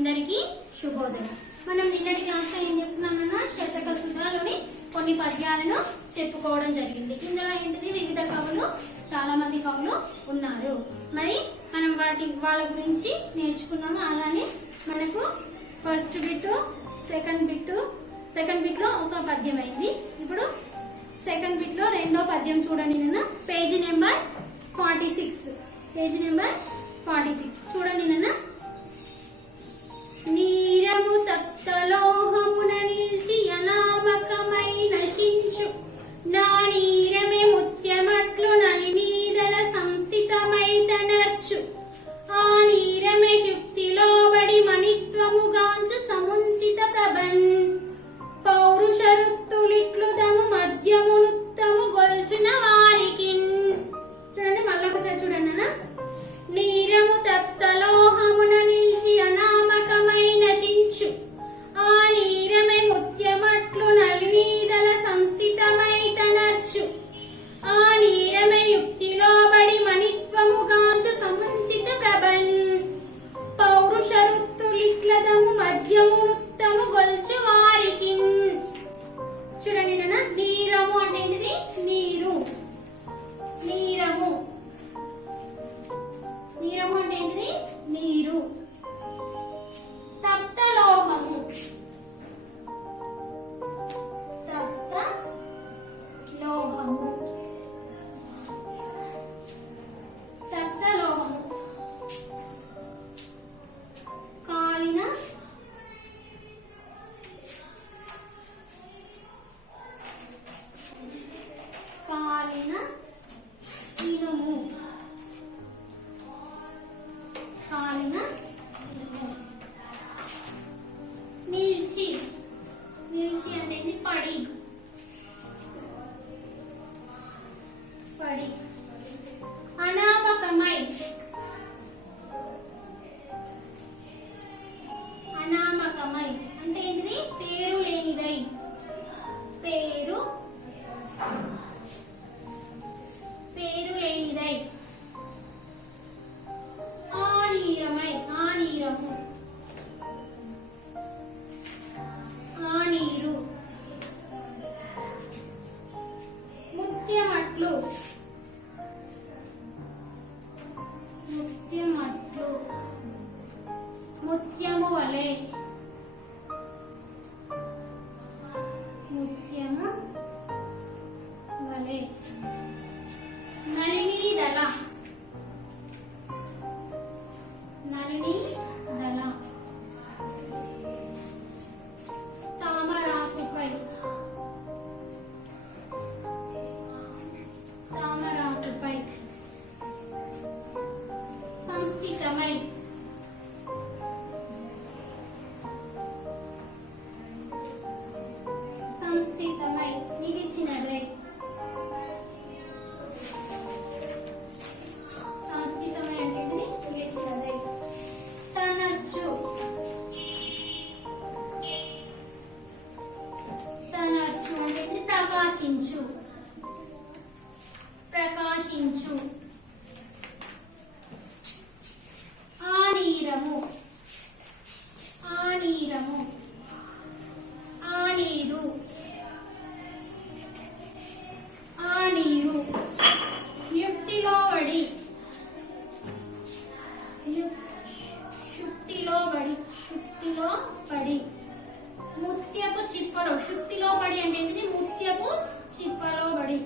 అందరికీ శుభోదయం. మనం నిన్నటి క్లాస్ లో ఏం చెప్పుకున్నామన్నా శతక సుధాలోని కొన్ని పద్యాలను చెప్పుకోవడం జరిగింది. ఇందులో ఏంటిది వివిధ కవులు, చాలా మంది కవులు ఉన్నారు. మరి మనం వాళ్ళ గురించి నేర్చుకున్నాము. అలానే మనకు ఫస్ట్ బిట్, సెకండ్ బిట్ లో ఒక పద్యం అయింది. ఇప్పుడు సెకండ్ బిట్ లో రెండో పద్యం చూడండి. నిన్న పేజీ నెంబర్ 46 చూడండి. నిన్న నీరము సప్తలోహమున నిల్చి అనామకమై నశించు, నా నీరమే ముత్యమట్లు నలినీదల సంస్థితమై తనర్చు, ఆ నీరమే శుక్తిలో బడి మణిత్వము గాంచు సముంచిత ప్రభన్, పౌరుష రుత్తులిట్లుదము మధ్యమునుత్తము గొల్చున వారికి. చూడండి, మళ్ళొకసారి చూడండి అన్న. నీరము తప్తలోహమున నిలిచి అనామకమై నశించు, ఆ నీరమే ముత్యమట్లు నలినీదల సంస్థితమై తనర్చు, ఆ నీరమే యుక్తిలో బడి మణిత్వము గాంచు సముంచిత ప్రభన్, పౌరుష రుత్తులిట్లదము మధ్యమునుత్తము గొల్చు వారికి. చూడండి నాన్న, నీరము అంటే ఏంటిది? నీరు. నీరము అంటే ఏంటిది? నీరు. తప్తలోహము, కాలిన ఇనుము, నిల్చి అంటే పడి. అనామకమై అంటే ఏంటిది? పేరు లేనిదై. పేరు లేనిదై. ఆనీరమై, ఆనీరము, ఆనీరు. ముత్యమట్లు, ముత్యము వలె, నలినీదల, తామరాకుపై, సంస్థితమై, నిలిచినదై. సంస్థితమై అంటే నిలిచినదై. తనర్చు అంటే ప్రకాశించు. ఆనీరము, ఆనీరు, యుక్తిలో పడి. ముత్యపు చిప్పలో, శుక్తిలో పడి అంటే ఏంటిది? ముత్యపు చిప్పలో పడి.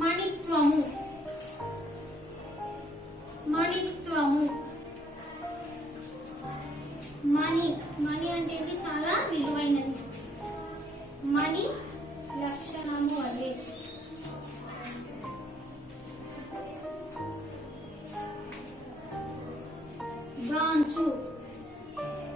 మణిత్వము, మణి అంటే చాలా విలువైనది. మణి లక్షణము అదే. గాంచు,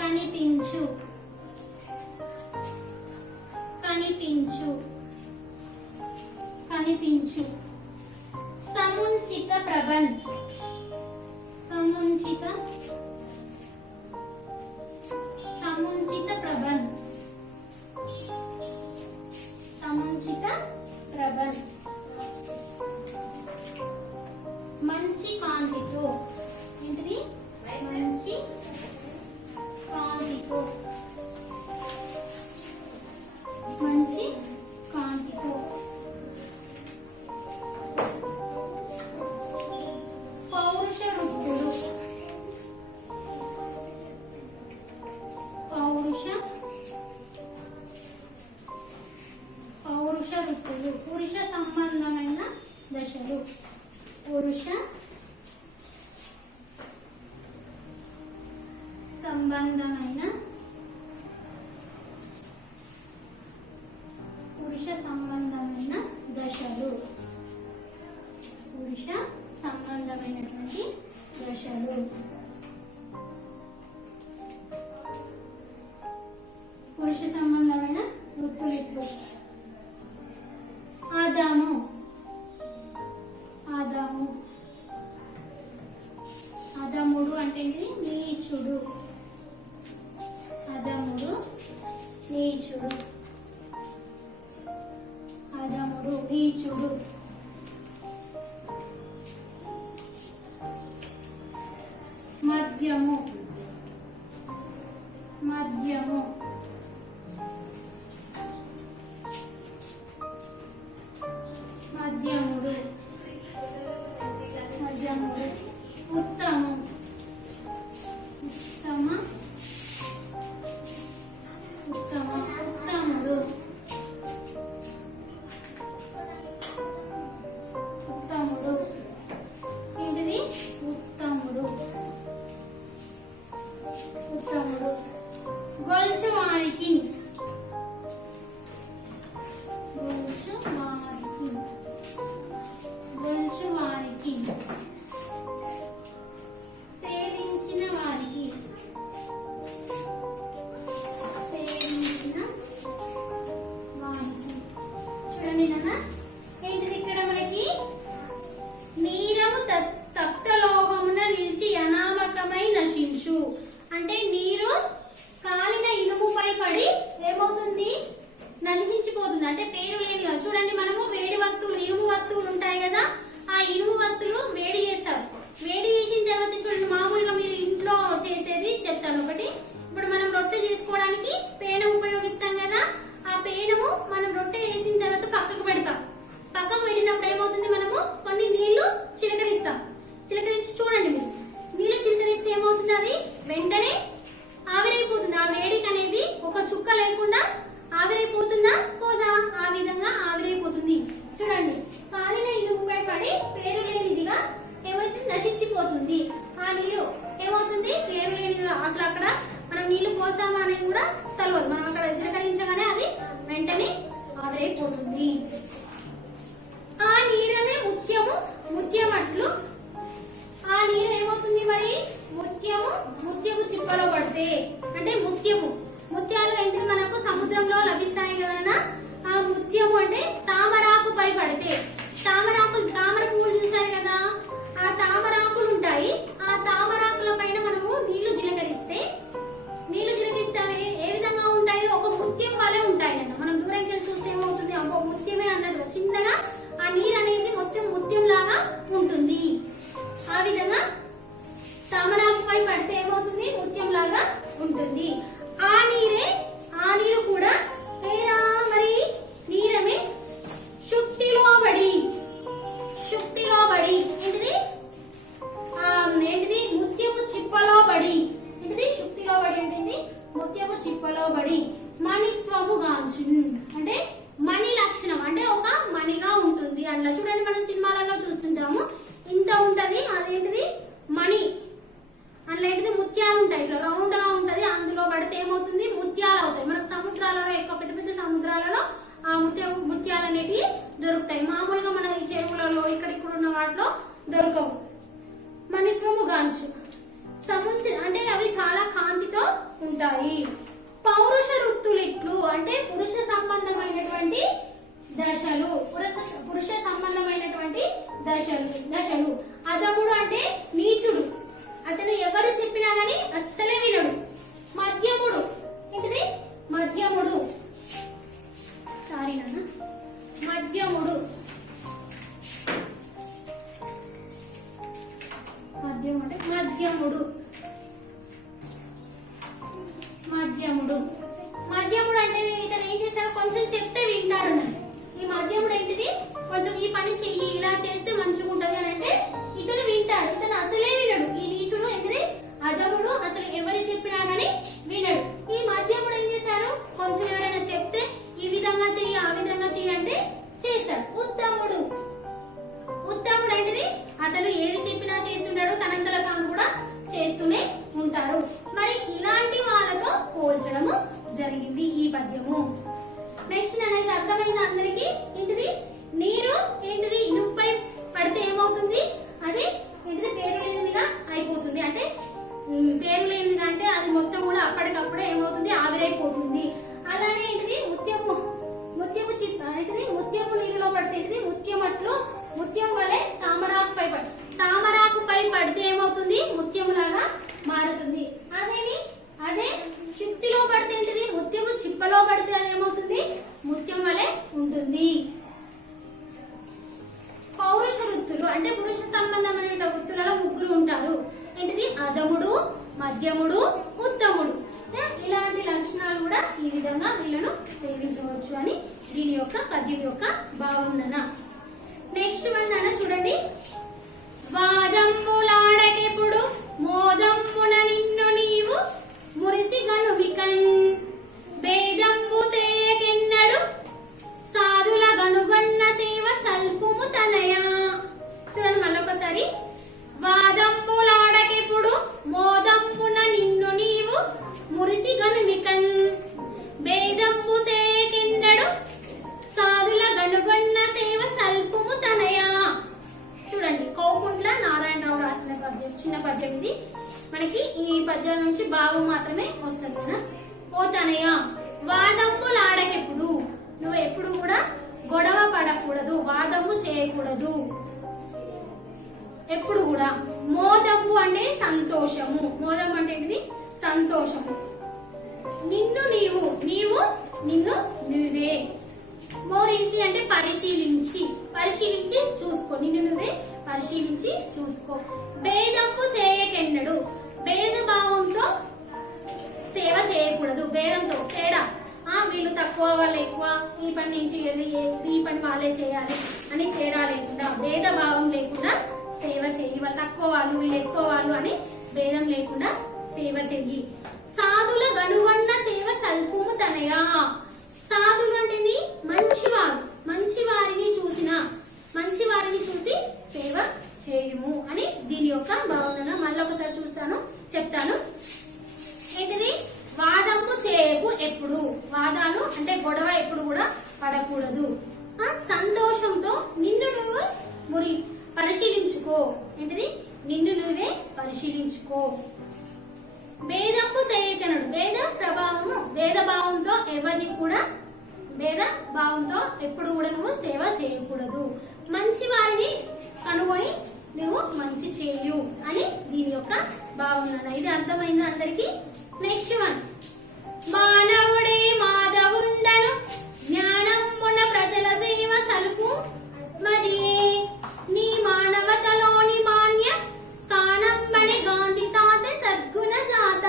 కనిపించు, సముంచిత ప్రభన్, సముంచిత ప్రభన్, ప్రబల్ మంచి కాంతితో ఏంటిది మంచి కాంతితో మంచి కాంతితో పౌరుష వృత్తులు పౌరుష వృత్తులు పురుష సంబంధమైన దశలు పురుష సంబంధమైన దశలు పురుష సంబంధమైనటువంటి దశలు పురుష సంబంధమైన వృత్తులు ఆదాము ఆదాముడు అంటే నీచుడు ఆదాముడు నీచుడు మధ్యము మధ్యముడు ఉత్తము ఉత్తముడు ఏంటిది ఉత్తముడు గొల్చువారికి సేవించిన వారికి చూడండి నాన్న ఏంటిది ఇక్కడ మనకి నీరము తప్తలోహమున నిలిచి అనామకమై నశించు అంటే నీరు కాలిన ఇనుముపై పడి ఏమవుతుంది నశించిపోతుంది అంటే పేరు లేనిగా చూడండి మనము వేడి వస్తువులు ఇనుము వస్తువులు ఉంటాయి కదా ఆ ఇనుము వస్తువులు వేడి చేస్తారు వేడి చేసిన తర్వాత చూడండి మామూలుగా మీరు ఇంట్లో చేసేది చెప్తాను ఒకటి ఇప్పుడు మనం రొట్టె చేసుకోవడానికి పేనం ఉపయోగిస్తాం కదా ఆ పేనము మనం రొట్టె వేసిన తర్వాత పక్కకు పెడతాం పక్కకు పెట్టినప్పుడు ఏమవుతుంది మనము కొన్ని నీళ్లు చిలకరించి చూడండి మీరు నీళ్లు చిలకరిస్తే ఏమవుతుంది అది వెంటనే ఆవిరైపోతుంది ఆ వేడికి అనేది ఒక చుక్క లేకుండా ఆవిరైపోతుందా పోదా ఆ విధంగా ఆవిరైపోతుంది చూడండి కాలిన ఇనుముపై పడి పేరు లేనిదిగా ఏమవుతుంది నశించిపోతుంది ఆ నీరు ఏమవుతుంది పేరు లేనిదిగా అసలు అక్కడ మనం నీళ్లు పోసామా అనేది కూడా తెలియదు మనం అక్కడ చిలకరించగానే అది వెంటనే ఆవిరైపోతుంది ఆ నీరనే ముత్యమట్లు ఆ నీరు ఏమవుతుంది మరి ముత్యము చిప్పలో పడితే అంటే ముత్యాలు ఏంటిది మనకు సముద్రంలో లభిస్తాయి కదా ఆ ముత్యము అంటే తామరాకుపై పడితే తామర పువ్వులు చూసారు కదా ఆ తామరాకులు ఉంటాయి ఆ తామరాకుల పైన మనము నీళ్లు చిలకరిస్తే అవి ఏ విధంగా ఉంటాయి ఒక ముత్యం వలె ఉంటాయి మనం దూరంకి వెళ్ళి చూస్తే ఏమవుతుంది ఒక ముత్యమే అన్నట్టు చిన్నగా ఆ నీరు అనేది మొత్తం ముత్యం లాగా ఉంటుంది ఆ విధంగా తామరాకుపై పడితే ఏమవుతుంది ముత్యం లాగా ఉంటుంది ఆ నీరు కూడా మరి నీరమే శుక్తిలో పడి ఏంటిది ముత్యము చిప్పలో పడి ఏంటిది శుక్తిలో పడి అంటే ముత్యము చిప్పలో పడి మణిత్వము గాంచు అంటే మణి లక్షణం అంటే ఒక మణిగా ఉంటుంది అట్లా చూడండి మనం సినిమాలలో చూస్తుంటాము ఇంత ఉంటది అదేంటిది మణి అందులో ఏంటిది ముత్యాలు ఉంటాయి ఇట్లా రౌండ్ గా ఉంటది అందులో పడితే ఏమవుతుంది ముత్యాలు అవుతాయి మనకు సముద్రాలలో ఎక్కువ పెద్ద సముద్రాలలో ఆ ముత్యాలు అనేటివి దొరుకుతాయి మామూలుగా మన ఈ చెరువులలో ఇక్కడ ఉన్న వాటిలో దొరకవు మణిత్వము గాంచు అంటే అవి చాలా కాంతితో ఉంటాయి పౌరుష వృత్తులిట్లు అంటే పురుష సంబంధమైనటువంటి దశలు పురుష సంబంధమైనటువంటి దశలు అధముడు అంటే నీచుడు అతను ఎవరు చెప్పినా గాని అస్సలే వినడు మధ్యముడు ఏంటిది మధ్యముడు వింటాడున్నాడు. ఈ మధ్యముడు ఏంటిది, కొంచెం ఈ పని చెయ్యి, ఇలా చేస్తే మంచిగా ఉంటది అని అంటే ఇతను వింటాడు. ఇతను అసలే వినడు. ఈ నీచుడు ఏంటిది, అధముడు, అసలు ఎవరు చెప్పినా గానీ వినడు. ఈ మధ్యముడు ఏం చేశాడు, కొంచెం ఎవరైనా చెప్తే ఈ విధంగా చెయ్యి, ఆ విధంగా చెయ్యి అంటే చేశాడు. ఉత్తముడు ఏంటిది, అతను ఏది చెప్పినా చేస్తుంటాడు, తనంతల తాను కూడా చేస్తూనే ఉంటారు. మరి ఇలాంటి వాళ్ళతో పోల్చడము జరిగింది ఈ పద్యము. నెక్స్ట్ అనేది అర్థమైంది అందరికి. ఏంటిది, నీరు ఏంటిది ఇనుపై పడితే ఏమవుతుంది, అది ఏంటిది పేరు లేనిదిగా అయిపోతుంది. అంటే పేరు లేనిదిగా అంటే అది మొత్తం కూడా అప్పటికప్పుడే ఏమవుతుంది, ఆవిరైపోతుంది. అలానే ఏంటిది ముత్యము చిప్ప ఏంటిది, ముత్యము నీరులో పడితే ఏంటిది, ముత్యం వలె తామరాకుపై పడితే ఏమవుతుంది, ముత్యములాగా మారుతుంది. అదే చిప్తిలో పడితే ఏంటిది, ముత్యము చిప్పలో పడితే అది ఏమవుతుంది, ముత్యం వలె ఉంటుంది. పౌరుష వృత్తులు అంటే పురుష సంబంధమైన వృత్తులలో ముగ్గురు ఉంటారు. ఏంటిది, అధముడు, మధ్యముడు, ఉత్తముడు. ఇలాంటి లక్షణాలు కూడా ఈ విధంగా వీళ్ళను సేవించవచ్చు అని దీని యొక్క పద్యం యొక్క భావం. నెక్స్ట్ వన్ నాన్న చూడండి. వాదంబులాడకెప్పుడు మోదంబున నిన్ను నీవు మురిసి గనుమికన్ భేదంబు సేయకెన్నడు సాధుల గనుగన్న సేవ సల్పుము తనయా. చూడండి మళ్ళొకసారి. వాదంబులాడకెప్పుడు మోదంబున నిన్ను నీవు మురిసి గనుమికన్ భేదంబు సేయకెన్నడు సాధుల గనుగన్న సేవ సల్పుము తనయా. చూడండి, కౌకుంట్ల నారాయణరావు రాసిన పద్యం, చిన్న పద్యం ఇది. మనకి ఈ పద్యం నుంచి భావం మాత్రమే వస్తుంది కదా. ఓ తనయ, వాదమ్ములాడకెప్పుడు, నువ్వు ఎప్పుడు కూడా గొడవ పడకూడదు, వాదము చేయకూడదు ఎప్పుడు కూడా. మోదము అంటే సంతోషము, మోదం అంటే ఏంటిది, సంతోషము. నిన్ను నిన్ను నువ్వే. మోరీసి అంటే పరిశీలించి చూసుకో, నిన్ను నువ్వే పరిశీలించి చూసుకో. భేదంపు సేయకెన్నడు, భేదభావంతో సేవ చేయకూడదు. భేదంతో తేడా, వీళ్ళు తక్కువ వాళ్ళు ఎక్కువ, ఈ పని నుంచి ఈ పని వాళ్ళే చేయాలి అని తేడా లేకుండా, భేదభావం లేకుండా సేవ చెయ్యి. వాళ్ళు తక్కువ వాళ్ళు, వీళ్ళు ఎక్కువ వాళ్ళు అని భేదం లేకుండా సేవ చెయ్యి. సాధుల గనువన్న సేవ సల్పుము తనయా. సాధులు అంటే మంచివారు, మంచివారిని చూసి సేవ చేయుము అని దీని యొక్క భావన. మళ్ళీ ఒకసారి చెప్తాను. ఏంటిది, వాదము చేయకు ఎప్పుడు, వాదాలు అంటే గొడవ ఎప్పుడు కూడా పడకూడదు. సంతోషంతో నిన్ను నువ్వు పరిశీలించుకో. ఏంటిది, నిన్ను నువ్వే పరిశీలించుకో. భేదంపు సేయకనడు, భేదభావంతో ఎవరిని కూడా భేదభావంతో ఎప్పుడు కూడా నువ్వు సేవ చేయకూడదు. మంచి వారిని కనుగొని నువ్వు మంచి చేయు అని దీని యొక్క భావన. ఇది అర్థమైందా అందరికి? Next one. మానవుడే మాధవుండను జ్ఞానమున ప్రజల సేవ సలుపు మరి నీ మానవతలోని మాన్య స్థానం బని గాంధీ తాత సద్గుణ జాత.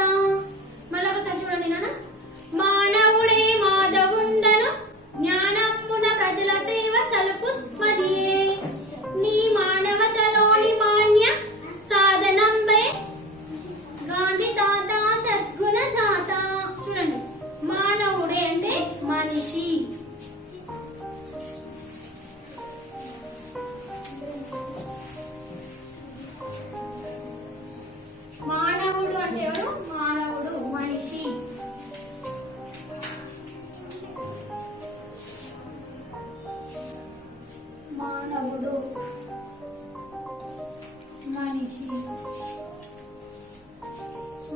మళ్ళీ ఒకసారి చూడండి నాన్న. మానవుడే మాధవుండను జ్ఞానమున ప్రజల సేవ సలుపు మరి నీ మానవతలోని మాన్య సాధనంబై గాంధీ తాత సద్గుణ జాత. చూడండి, మానవుడే అంటే మనిషి. మానవుడు అంటే ఎవరు? మానవుడు మనిషి. మానవుడు మనిషి.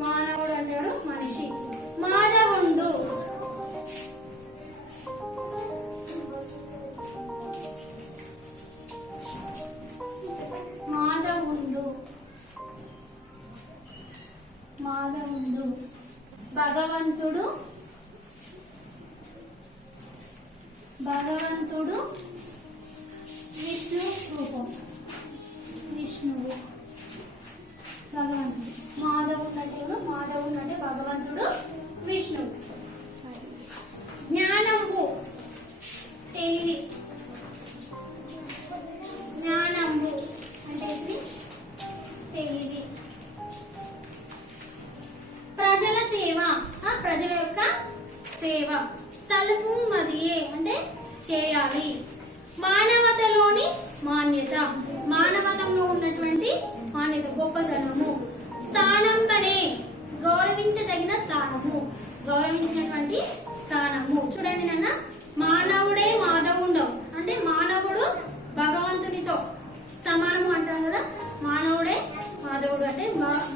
మానవుడు అంటే ఎవరు? మనిషి. మానవుండు మాధవుండు. భగవంతుడు విష్ణు రూపం, విష్ణువు భగవంతుడు. మాధవుడు అంటే భగవంతుడు విష్ణువు. జ్ఞానంబు క్రియే అంటే చేయాలి. మానవతలోని మాన్యత, మానవతంలో ఉన్నటువంటి మాన్యత గొప్పతనము. స్థానంపనే గౌరవించదగిన స్థానము, గౌరవించినటువంటి స్థానము. చూడండి నాన్న, మానవుడే మాధవుండవు అంటే మానవుడు భగవంతునితో సమానము అంటారు కదా. మానవుడే మాధవుడు అంటే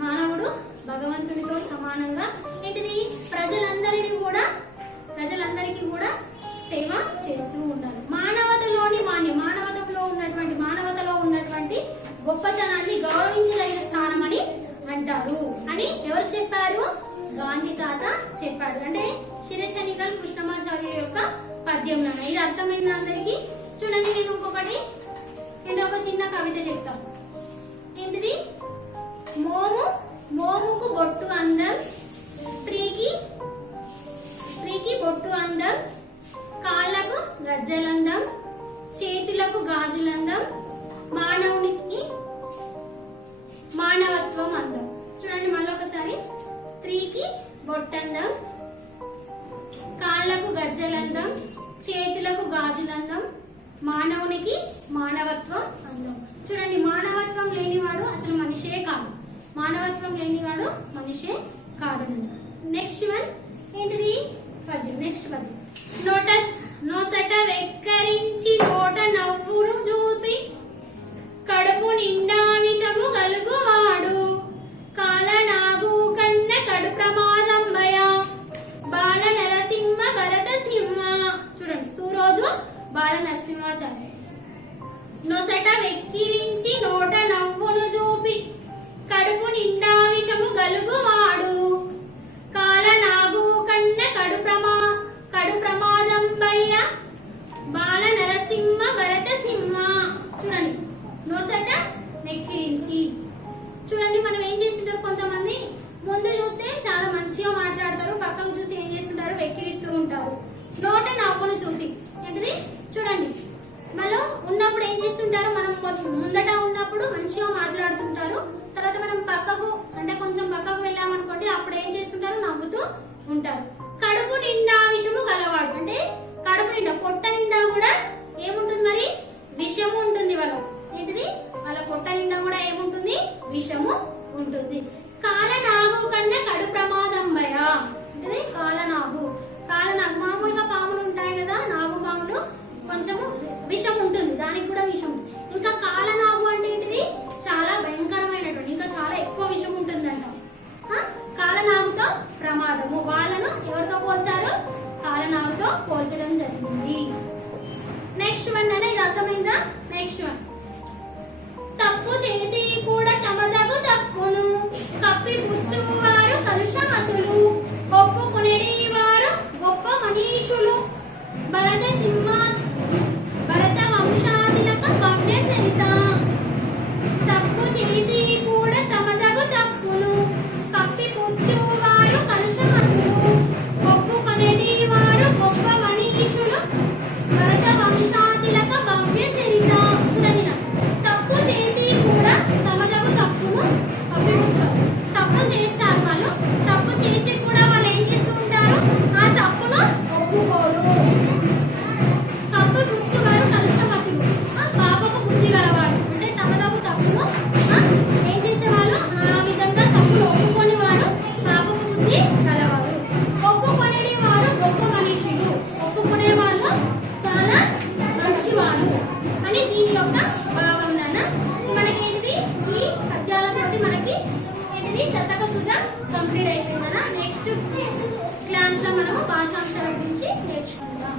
మానవుడు భగవంతునితో సమానంగా ఏంటిది ప్రజలందరికీ కూడా సేవ చేస్తూ ఉండాలి. మానవతలోని మానవతలో ఉన్నటువంటి గొప్పతనాన్ని గౌరవించదగిన స్థానం అని అంటారు అని ఎవరు చెప్పారు? గాంధీ తాత చెప్పాడు. అంటే శిరశనికల్ కృష్ణమాచార్యుల యొక్క పద్యం నాన్న. ఇది అర్థమైంది అందరికి? చూడండి, నేను ఒక చిన్న కవిత చెప్తాను. ఏంటిది? మోముకు బొట్టు అందం, స్త్రీకి బొట్టు అందం, కాళ్ళకు గజ్జలందం, చేతులకు గాజులందం, మానవునికి మానవత్వం అందం. చూడండి మళ్ళొకసారి, స్త్రీకి బొట్టందం, కాళ్ళకు గజ్జలందం, చేతులకు గాజులందం, మానవునికి మానవత్వం అందం. చూడండి, మానవత్వం లేనివాడు అసలు మనిషే కాదు. మానవత్వం లేనివాడు మనిషే కాదు. నెక్స్ట్ వన్ ఏంటిది? పద్యం. నెక్స్ట్ పద్యం. నొసట వెక్కరించి నోట నవ్వును చూపి కడుపు నిండా విషము గలుగువాడు కాలనాగు కన్న కడు ప్రమాదం భయ బాల నరసింహ భరత సింహ. చూడండి, సూరోజు బాల నరసింహాచార్య. నొసట వెక్కిరించి నోట నవ్వును చూపి కడుపు నిండా విషము గలుగువాడు కాలనాగు కన్న కడు ప్రమాదం పైన బాల నరసింహ భరత సింహ. చూడండి, నొసట వెక్కిరించి. చూడండి, మనం ఏం చేస్తుంటారు, కొంతమంది ముందు చూస్తే చాలా మంచిగా మాట్లాడతారు, పక్కకు చూసి ఏం చేస్తుంటారు, వెక్కిరిస్తూ ఉంటారు. నోట నవ్వును చూసి ఏంటిది? చూడండి, మనం ఉన్నప్పుడు ఏం చేస్తుంటారు, మనం ముందట ఉన్నప్పుడు మంచిగా మాట్లాడుతుంటారు, తర్వాత మనం కొంచెం పక్కకు వెళ్ళామనుకోండి, అప్పుడు ఏం చేస్తుంటారు, నవ్వుతూ ఉంటారు. కడుపు నిండా విషము గలవాడు అంటే కడుపు నిండా, పొట్ట నిండా కూడా ఏముంటుంది మరి? విషము ఉంటుంది. వాళ్ళ పొట్ట నిండా కూడా ఏముంటుంది? విషము ఉంటుంది. కాలనాగు కన్నా కడు ప్రమాదం భయ అంటే కాలనాగు మామూలుగా పాములు ఉంటాయి కదా, నాగు పాములు, కొంచెము విషం ఉంటుంది, దానికి కూడా విషం. ఇంకా కాలనాగు అంటే ఏంటిది? చాలా భయంకరమైనటువంటి, ఇంకా చాలా ఎక్కువ విషం ఉంటుందంట. కాలనాగుతో ప్రమాదము. వాళ్ళను ఎవరితో పోల్చారు? కాలనాగుతో పోల్చడం జరిగింది. నెక్స్ట్ వన్ అంటే ఇది అర్థమైందా? Next one. తప్పు చేసి కూడా తమదగు తప్పును కప్పిపుచ్చువారు కలుషమతులు ఒప్పుకునేది వారు గొప్ప మనీషులు భరత వంశాదిలకు గమ్య చరిత. తప్పు చేసి కూడా తమదగు తప్పును కప్పిపుచ్చువారు కలుషమతులు ఒప్పుకునేది వారు గొప్ప మనీషులు భరత వంశాదిలకు గమ్య చరిత. చూడండి, తప్పు చేసి కూడా తమదగు తప్పును కప్పిపుచ్చువారు. తప్పు చేస్తారు వాళ్ళు, తప్పు చేసి కూడా వాళ్ళు ఏం చేస్తూ ఉంటారు? ఆ తప్పును ఒప్పుకోరు. కప్పిపుచ్చువారు కలుషమతులు, పాపకు బుద్ధి గలవాడు అంటే తమదగు తప్పును ఏం చేసేవాళ్ళు? ఆ విధంగా తప్పును ఒప్పుకొని వారు పాపకు బుద్ధి గలవారు. ఒప్పుకొనేది వారు గొప్ప మనుషులు, ఒప్పుకునే వాళ్ళు చాలా మంచివారు అని దీని యొక్క భావం. మనకేంటిది? ఈ పద్యాలతోటి మనకి ఏంటిది? శతక సుధ కంప్లీట్ అయిపోయిందనా. నెక్స్ట్ క్లాస్ లో మనము భాషాంశాల గురించి నేర్చుకుందాం.